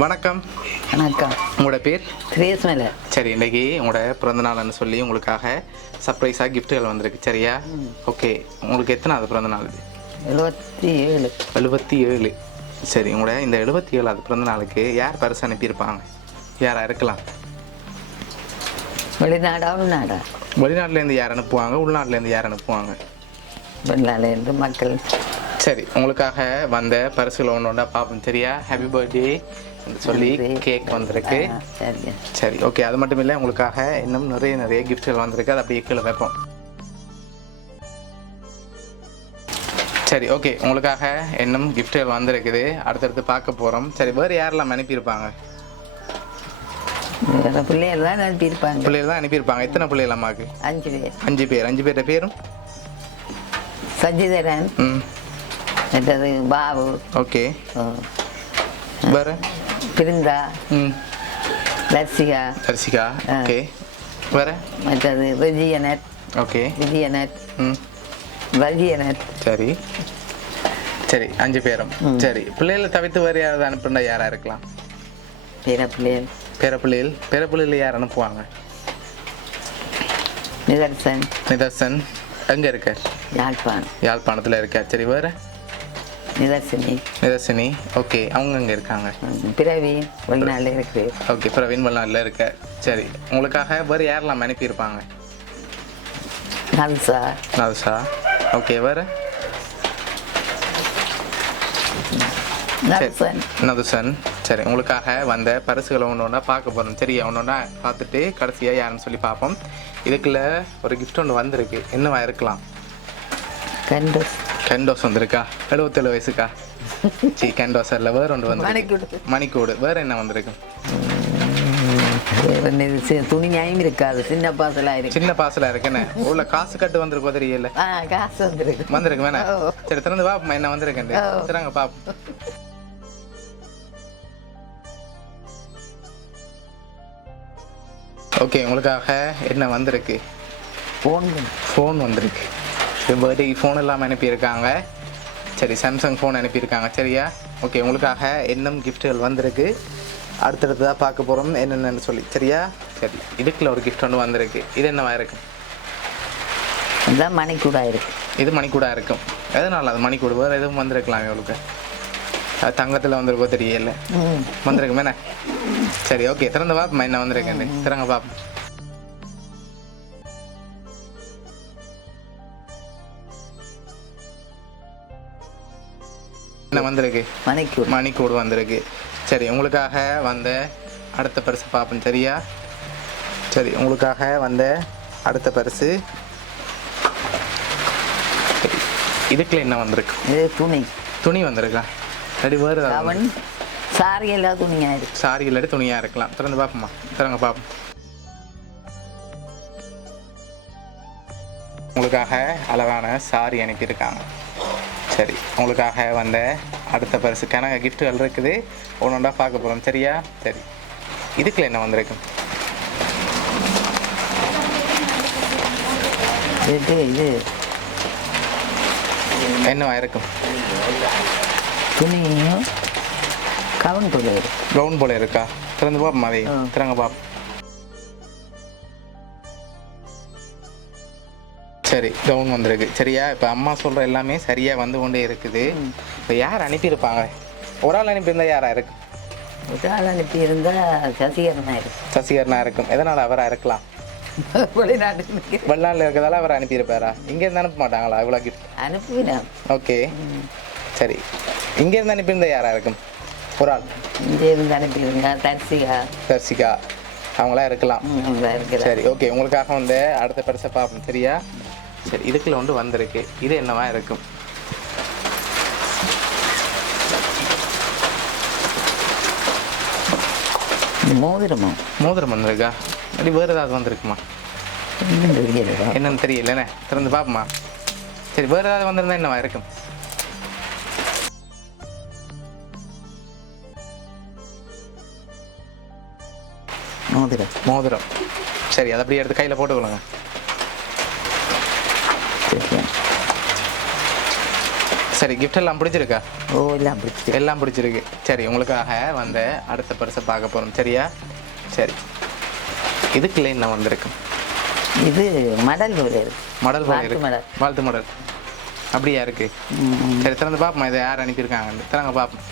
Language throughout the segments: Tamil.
வணக்கம். வணக்கம். உங்களோட பேர்? கிரேஸ்மல. சரி, இன்றைக்கி உங்களோட பிறந்தநாள்னு சொல்லி உங்களுக்காக சர்ப்ரைஸாக கிஃப்ட்டுகள் வந்திருக்கு. சரியா? ஓகே. உங்களுக்கு எத்தனாவது பிறந்தநாள் இது? 77. 77. சரி, உங்களோட இந்த 77வது பிறந்தநாளுக்கு யார் பரிசு அனுப்பியிருப்பாங்க? யாராக இருக்கலாம்? வெளிநாடா உள்நாடா? வெளிநாட்டிலேருந்து யார் அனுப்புவாங்க? உள்நாட்டிலேருந்து யார் அனுப்புவாங்க? வெளிநாட்டிலேருந்து மக்கள். சரி, உங்களுக்காக வந்த பரிசுகளை ஒன்று பார்ப்போம். சரியா? ஹாப்பி பர்த்டே சொல்லி கேக் வந்திருக்கு. சரி, ஓகே. அது மட்டும் இல்லை, உங்களுக்காக இன்னும் நிறைய கிஃப்ட்கள் வந்திருக்கு. அதை அப்படியே கீழே வைப்போம். சரி, ஓகே. உங்களுக்காக இன்னும் கிஃப்ட்கள் வந்திருக்குது. அடுத்தடுத்து பார்க்க போகிறோம். சரி, வேறு யாரெல்லாம் அனுப்பியிருப்பாங்க? பிள்ளைகள் தான் அனுப்பியிருப்பாங்க. பிள்ளைகள் தான் அனுப்பியிருப்பாங்க. எத்தனை பிள்ளைகள் அம்மாவுக்கு? 5 பேர். 5 பேர். 5 பேர்ட்ட பேரும்? சஜிதரன், மற்றது பாபு. ஓகே. வேறு? பிருந்தா, தர்சிகா. தர்சிகா. ஓகே. வேறு? மற்றது விஜயனத். ஓகே. விஜயனத். வஜியனத். சரி சரி, 5 பேரும். சரி, பிள்ளைகளை தவிர்த்து வேறு யாராவது அனுப்புனா யாராக இருக்கலாம்? பேரப்பிள்ளைகள். பேரப்பிள்ளைகள் யார் அனுப்புவாங்க? நிதர்சன். நிதர்சன் எங்கே இருக்கார்? யாழ்ப்பாணத்தில் இருக்கார். சரி, வேறு? நிதர்சினி. ஓகே. அவங்க எங்கே இருக்காங்க? பிரவீன் வெளிநாட்டில் இருக்கு. ஓகே, பிரவீன் வெளிநாட்டில் இருக்கார். சரி, உங்களுக்காக வேறு யாரெல்லாம் அனுப்பியிருப்பாங்க? நல்சா. ஓகே. வேறு? நதுசன். சரி, உங்களுக்காக வந்த பரிசுகளை ஒன்று பார்க்க போகிறோம். சரியா? ஒன்று பார்த்துட்டு கடைசியாக யாருன்னு சொல்லி பார்ப்போம். இதுக்குள்ள ஒரு கிஃப்ட் ஒன்று வந்திருக்கு. என்னவா இருக்கலாம்? கெண்டோஸ் வந்திருக்கா? 77 வயசுக்கா? சரி, கெண்டோஸ் இல்லை, வேறு ஒன்று வந்து மணிக்கூடு. வேறு என்ன வந்திருக்கு? துணி நியாயம் இருக்காது. சின்ன பாசலாக இருக்குன்னு உள்ள காசு கட்டு வந்திருக்கோ தெரியல. காசு வந்திருக்கு வேணா? சரி, திறந்து பாப்போம் என்ன வந்திருக்கேன். சரிங்க, பாப்போம். ஓகே, உங்களுக்காக என்ன வந்திருக்கு? ஃபோன் வந்திருக்கு. பர்த்டே ஃபோன் எல்லாம் அனுப்பியிருக்காங்க. சரி, சாம்சங் ஃபோன் அனுப்பியிருக்காங்க. சரியா? ஓகே, உங்களுக்காக இன்னும் கிஃப்ட்டுகள் வந்திருக்கு. அடுத்தடுத்ததாக பார்க்க போகிறோம் என்னென்னு சொல்லி. சரியா? சரி, இதுக்குள்ள ஒரு கிஃப்ட் ஒன்று வந்திருக்கு. இது என்னவா இருக்கும்? மணிக்கூடா இருக்கு. இது மணிக்கூடா இருக்கும். எதனால அது மணிக்கூடு? வேறு எதுவும் வந்திருக்கலாம் இவளுக்கு. அது தங்கத்தில் வந்திருக்கோ தெரியல. வந்திருக்கு என்ன? சரி, ஓகே. திறந்து பாப்போம் என்ன வந்திருக்கேன். திறங்க பாப்போம். என்ன வந்திருக்கு? மணிக்கூடு வந்திருக்கு. சரி, உங்களுக்காக வந்த அடுத்த பரிசு பார்ப்போம். சரியா? சரி, உங்களுக்காக வந்த அடுத்த பரிசு இதுக்குள்ள என்ன வந்திருக்கு? துணி வந்திருக்கா? சரி, வேறு சாரி இல்லாத துணியாக இருக்கலாம். திறந்து பார்ப்போம்மா. திறங்க பார்ப்போம். உங்களுக்காக அழகான சாரி அனுப்பியிருக்காங்க. சரி, உங்களுக்காக வந்த அடுத்த பரிசுக்கான கிஃப்ட்டுகள் இருக்குது. ஒன்றா பார்க்க போகிறோம். சரியா? சரி, இதுக்குள்ள என்ன வந்திருக்கு? இது என்னவா இருக்கும்? துணியும் கவுன் போல இருக்கா? திறந்து பார்ப்போம். அதை திறங்க பார்ப்போம். சரி, கவுன் வந்திருக்கு. சரியா? இப்போ அம்மா சொல்கிற எல்லாமே சரியாக வந்து கொண்டே இருக்குது. இப்போ யார் அனுப்பியிருப்பாங்க? ஒரு ஆள் அனுப்பியிருந்தா யாராக இருக்கும்? சசிகரனா இருக்கும். எதனால் அவராக இருக்கலாம்? வெளிநாட்டில் இருக்கிறதால அவர் அனுப்பியிருப்பாரா? இங்கேருந்து அனுப்ப மாட்டாங்களா இவ்வளோ கிஃப்ட்? அனுப்புவேன். ஓகே, சரி. இங்கேருந்து அனுப்பியிருந்தா யாராக இருக்கும்? ஒரு ஆள் இங்கேருந்து அனுப்பியிருந்தா தர்சிகா அவங்களா இருக்கலாம். சரி, ஓகே. உங்களுக்காக வந்து அடுத்த பரிசை பார்ப்போம். சரியா? சரி, இதுக்குள்ள ஒன்று வந்திருக்கு. இது என்னவா இருக்கும்? மோதிரம் வந்திருக்கா? அப்படி வேறு ஏதாவது வந்திருக்குமா? என்னன்னு தெரியல. திறந்து பார்ப்போமா? சரி, வேறு ஏதாவது வந்திருந்தா என்னவா இருக்கும்? மோதிரம். சரி, அதை அப்படியே எடுத்து கையில் போட்டுக்கொள்ளுங்க. சரி gift எல்லாம் பிடிச்சிருக்கா? ஓ எல்லாம் பிடிச்சி. எல்லாம் பிடிச்சிருக்கு. சரி உங்களுக்காக வந்த அடுத்த பரிசை பார்க்க போகிறோம் சரியா? சரி இதுக்குள்ள என்ன வந்திருக்கு? இது மடல் போல இருக்கு. மடல் போல வாழ்த்து இருக்கு. மடல். வாழ்த்து மடல் அப்படியா இருக்கு? சரி திறந்து பார்ப்போம் இதை யார் அனுப்பியிருக்காங்கன்னு. திறங்க பார்ப்போம்.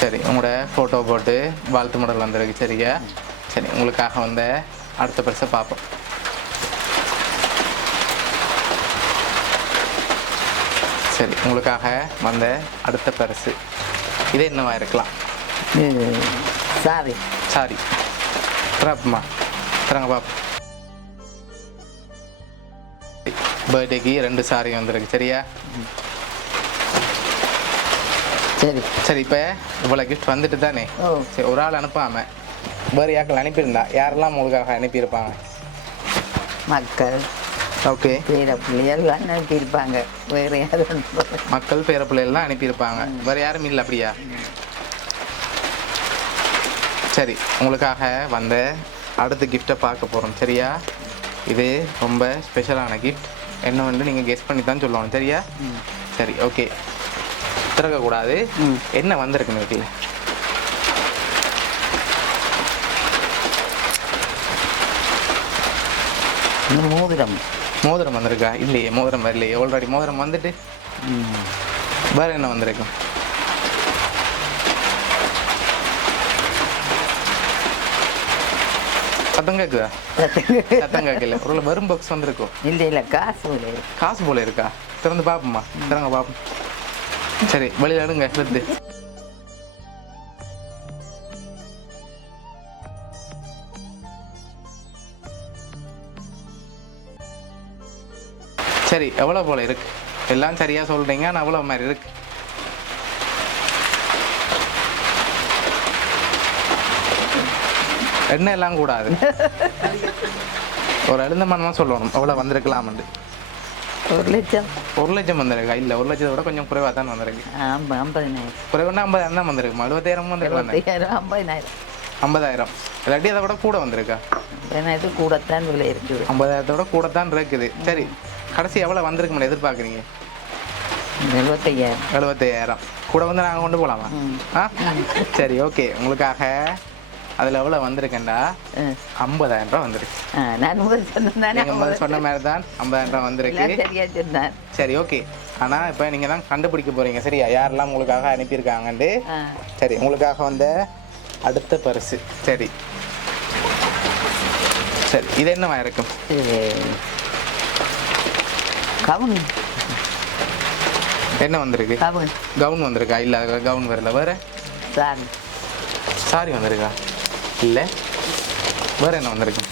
சரி உங்களோட ஃபோட்டோ போட்டு வாழ்த்து மடல் வந்திருக்கு சரியா? சரி உங்களுக்காக வந்த அடுத்த பரிசை பார்ப்போம். சரி உங்களுக்காக வந்த அடுத்த பரிசு இது என்னவா இருக்கலாம்? சாரி. சாரி திறப்புமா திறங்க பார்ப்போம். பர்த்டேக்கு 2 சாரி வந்திருக்கு சரியா? சரி சரி இப்போ இவ்வளோ கிஃப்ட் வந்துட்டு தானே? ஓ சரி ஒரு ஆள் அனுப்பாமல் வேறு யாருக்கள் அனுப்பியிருந்தா யாரெல்லாம் உங்களுக்காக அனுப்பியிருப்பாங்க? மக்கள் ஓகே பேர பிள்ளைகள் அனுப்பியிருப்பாங்க. வேறு யாரும் மக்கள் பேர பிள்ளைகள்லாம் அனுப்பியிருப்பாங்க. வேறு யாரும் இல்லை அப்படியா? சரி உங்களுக்காக வந்த அடுத்த கிஃப்டை பார்க்க போகிறோம் சரியா? இது ரொம்ப ஸ்பெஷலான கிஃப்ட். என்ன வந்து நீங்கள் கெஸ் பண்ணி தான் சொல்லணும் சரியா? சரி ஓகே திறக்கக்கூடாது. என்ன வந்திருக்குன்னு வீட்டில்? மோதிரம். மோதிரம் வந்திருக்கா? இல்லையே மோதிரம் வரலையே. ஆல்ரெடி மோதிரம் வந்துட்டு வேறு என்ன வந்திருக்கும்? சத்தம் கேட்குதா? சத்தம் கேட்கல. ஒரு வெறும் பாக்ஸ் வந்திருக்கும். இல்லை இல்லை காசு போல இருக்கு. காசு போல இருக்கா? திறந்து பார்ப்போம்மா. திறங்க பார்ப்போம். சரி வெளியில் எடுங்க எடுத்து. சரி எவ்வளோ போல இருக்கு? எல்லாம் சரியா சொல்றீங்க ஆனால் அவ்வளோ மாதிரி இருக்கு. என்ன எல்லாம் கூடாது. ஒரு எழுந்த மனமாக சொல்லணும் எவ்வளோ வந்திருக்கலாம்னு. 1 லட்சம். 1 லட்சம் வந்திருக்கா? இல்லை 1 லட்சத்தை விட கொஞ்சம் குறைவாக தான் வந்திருக்கு. 50,000. குறைவுன்னா 50,000 தான் வந்திருக்குமா? 70,000 வந்திருக்கலாம். 50,000. 50,000 இல்லாட்டி அதை விட கூட வந்திருக்கா? 50,000 கூடத்தான் விலை இருக்குது. 50,000 கூட தான் இருக்குது. சரி கடைசி எவ்வளோ வந்திருக்குமே எதிர்பார்க்குறீங்க? 75,000. 75,000 கூட வந்து நாங்கள் கொண்டு போகலாமா? ஆ சரி ஓகே உங்களுக்காக அதில் எவ்வளோ வந்திருக்கேன்டா? 50,000 ரூபா வந்திருக்கு. நான் முதல் சொன்னேன். நீங்கள் முதல் சொன்ன மாதிரி தான் 50,000 ரூபா வந்திருக்கு. சரியா சொன்னேன். சரி ஓகே ஆனால் இப்போ நீங்கள் தான் கண்டுபிடிக்க போகிறீங்க சரியா? யாரெல்லாம் உங்களுக்காக அனுப்பியிருக்காங்கன்ட்டு. சரி உங்களுக்காக வந்த அடுத்த பரிசு. சரி சரி இது என்னவா இருக்கும்? கவுன். என்ன வந்திருக்கு? கவுன். கவுன் வந்திருக்கா? இல்லை கவுன் வரல. வேறு சாரி. சாரி வந்திருக்கா? இல்லை வேறு என்ன வந்திருக்கு?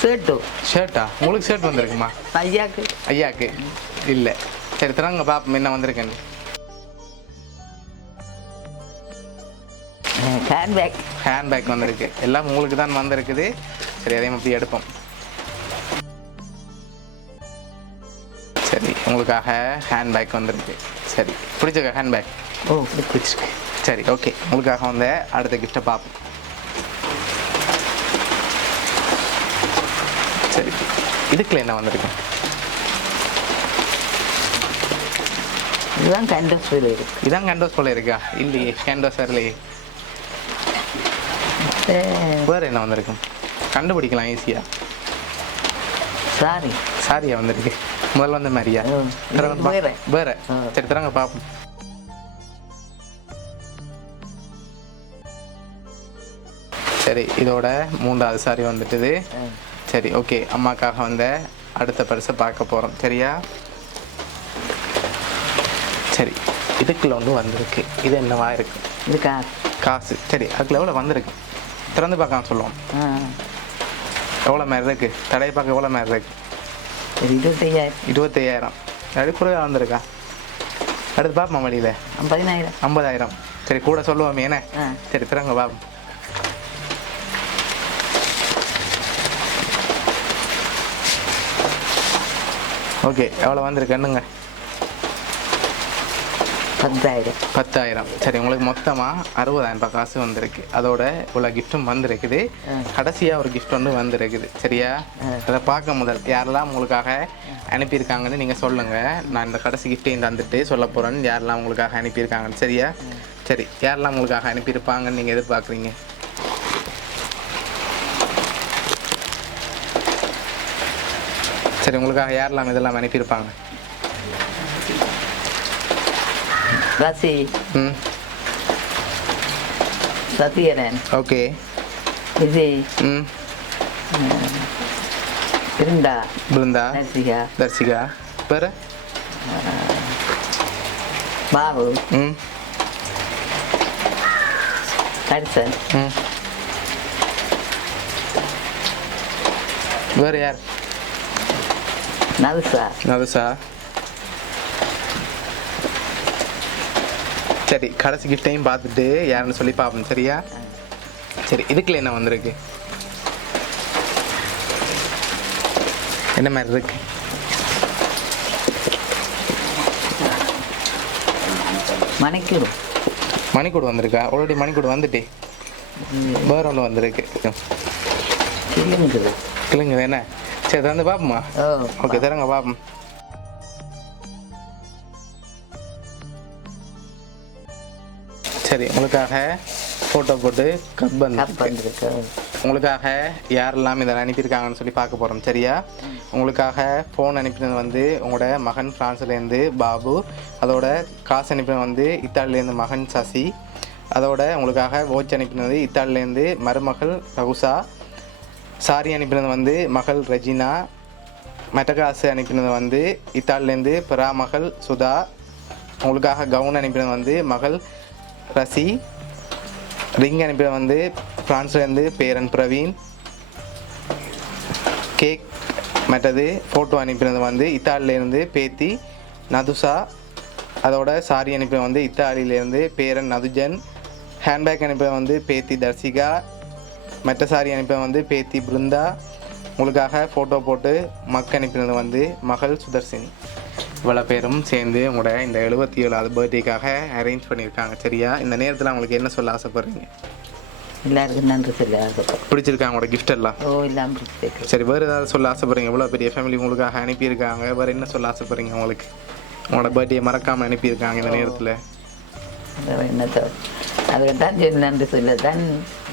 ஷர்ட்டு. ஷர்ட்டா? உங்களுக்கு ஷர்ட் வந்திருக்குமா? ஐயாக்கு. ஐயாக்கு இல்லை. சரி திறங்க பார்ப்போம் என்ன வந்திருக்குன்னு. ஹேண்ட்பேக். ஹேண்ட்பேக் வந்திருக்கு. எல்லாம் உங்களுக்கு தான் வந்திருக்குது. சரி அதே மாதிரி எடுப்போம். சரி உங்களுக்காக ஹேண்ட்பேக் வந்திருக்கு. சரி பிடிச்சிருக்கா ஹேண்ட்பேக்? ஓ பிடிச்சிருக்கு. சரி ஓகே உங்களுக்காக வந்த அடுத்த கிஃப்டை பார்ப்போம். சரி இதுக்குள்ள என்ன வந்திருக்கு? இதுதான் கேண்டோஸ் போல இருக்கு. இதான் கேண்டோஸ் போல இருக்கா? இல்லையே கேண்டோஸ் வரலையே. வேறு என்ன வந்திருக்கும்? கண்டுபிடிக்கலாம் ஈஸியாக. சாரி. சாரியா வந்திருக்கு? முதல்ல வந்த மாதிரியா? வேற. சரி திறங்க பார்ப்போம். சரி இதோட 3வது சாரி வந்துட்டுது. சரி ஓகே அம்மாக்காக வந்த அடுத்த பரிசை பார்க்க போகிறோம் சரியா? சரி இதுக்குள்ள ஒன்று வந்திருக்கு. இது என்னவா இருக்கு? இது காசு. காசு. சரி அதுக்குள்ள எவ்வளோ வந்திருக்கு? திறந்து பார்க்கலாம் சொல்லுவோம். எவ்வளோ மாதிரி இருக்கு? தடையை பார்க்க எவ்வளோ மாதிரி இருக்கு? 25,000. 25,000 அப்படி குறைவாக வந்திருக்கா? அடுத்து பார்ப்போம் வழியில். 50,000. 50,000 சரி கூட சொல்லுவோமே என்ன? சரி திறங்க பார்ப்போம். ஓகே எவ்வளோ வந்திருக்கேன்னுங்க? 10,000. 10,000. சரி, உங்களுக்கு மொத்தமாக 60,000 ரூபாய் காசு வந்திருக்கு. அதோட இவ்வளோ கிஃப்ட்டும் வந்திருக்குது. கடைசியாக ஒரு கிஃப்ட் ஒன்று வந்திருக்குது. சரியா? அதை பார்க்க முதல் யாரெல்லாம் உங்களுக்காக அனுப்பியிருக்காங்கன்னு நீங்கள் சொல்லுங்கள். நான் இந்த கடைசி கிஃப்ட்டையும் தந்துட்டு சொல்ல போகிறேன்னு யாரெல்லாம் உங்களுக்காக அனுப்பியிருக்காங்கன்னு. சரியா? சரி, யாரெல்லாம் உங்களுக்காக அனுப்பியிருப்பாங்கன்னு நீங்கள் எதிர்பார்க்குறீங்க? சரி, உங்களுக்காக யாரெல்லாம் இதெல்லாம் அனுப்பியிருப்பாங்க? ரசி, சத்யரன், ஓகே, விஜய், பிருந்தா, தர்சிகா, வேறு பாபு, ஹரிசன், வேறு யார்? நதுசா. சரி, கடைசி கிஃப்டையும் பார்த்துட்டு யாருன்னு சொல்லி பார்ப்போம். சரியா? சரி, இதுக்குள்ள என்ன வந்திருக்கு? என்ன மாதிரி இருக்கு? மணிக்கூடு வந்திருக்கா? ஆல்ரெடி மணிக்கூடு வந்துட்டு வேற ஒன்று வந்திருக்கு. கிளுங்குது என்ன? சரி, தந்து பார்ப்போமா? ஓகே, தரங்க பார்ப்போம். சரி, உங்களுக்காக ஃபோட்டோ போட்டு கப் வந்துருக்கு. உங்களுக்காக யாரெல்லாம் இதை அனுப்பியிருக்காங்கன்னு சொல்லி பார்க்க போகிறோம். சரியா? உங்களுக்காக ஃபோன் அனுப்பினது வந்து உங்களோட மகன் ஃப்ரான்ஸ்லேருந்து பாபு. அதோட காசு அனுப்பினது வந்து இத்தாலிலேருந்து மகன் சசி. அதோட உங்களுக்காக வாட்ச் அனுப்பினது இத்தாலிலேருந்து மருமகள் ரகுசா. சாரி அனுப்பினது வந்து மகள் ரெஜினா. மெட்டகாசு அனுப்பினது வந்து இத்தாலிலேருந்து மகள் சுதா. உங்களுக்காக கவுன் அனுப்பினது வந்து மகள் ரசி. ரிங் அனுப்பினது வந்து ஃப்ரான்ஸ்லேருந்து பேரன் பிரவீன். கேக் மற்றது ஃபோட்டோ அனுப்பினது வந்து இத்தாலியிலேருந்து பேத்தி நதுசா. அதோட சாரி அனுப்பினது வந்து இத்தாலியிலேருந்து பேரன் நதுஜன். ஹேண்ட்பேக் அனுப்பினது வந்து பேத்தி தர்சிகா. மற்ற சாரி அனுப்பினது வந்து பேத்தி பிருந்தா. உங்களுக்காக ஃபோட்டோ போட்டு அனுப்பினது வந்து மகள் சுதர்சினி. இவ்வளோ பேரும் சேர்ந்து உங்களோட இந்த 77வது பர்த்டேக்காக அரேஞ்ச் பண்ணியிருக்காங்க. சரியா? இந்த நேரத்தில் அவங்களுக்கு என்ன சொல்ல ஆசைப்படுறீங்க? எல்லாருக்கும் நன்றி சொல்ல ஆசைப்படுறேன். பிடிச்சிருக்காங்க உங்களோட கிஃப்ட் எல்லாம்? எல்லாம் பிடிச்சிருக்கு. சரி, வேறு ஏதாவது சொல்ல ஆசைப்படுறீங்க? இவ்வளோ பெரிய ஃபேமிலி உங்களுக்காக அனுப்பியிருக்காங்க. வேறு என்ன சொல்ல ஆசைப்படுறீங்க? உங்களுக்கு உங்களோட பர்த்டே மறக்காமல் அனுப்பியிருக்காங்க இந்த நேரத்தில். என்னத்தை அதுக்கு தான் சொல்லி நன்றி சொல்ல தான்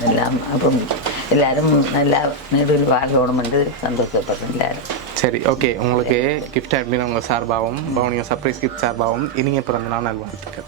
எல்லாம். அப்புறம் எல்லாரும் நல்லா நெடுவில் வாழணும் என்று சந்தோஷப்படுறேன் எல்லாரும். சரி, ஓகே. உங்களுக்கு கிஃப்ட் அப்படின்னு உங்கள் சார்பாகவும் பவுனியா சர்ப்ரைஸ் கிஃப்ட் சார்பாகவும் இனிய பிறந்த நாள் நல்வாழ்த்துக்கள்.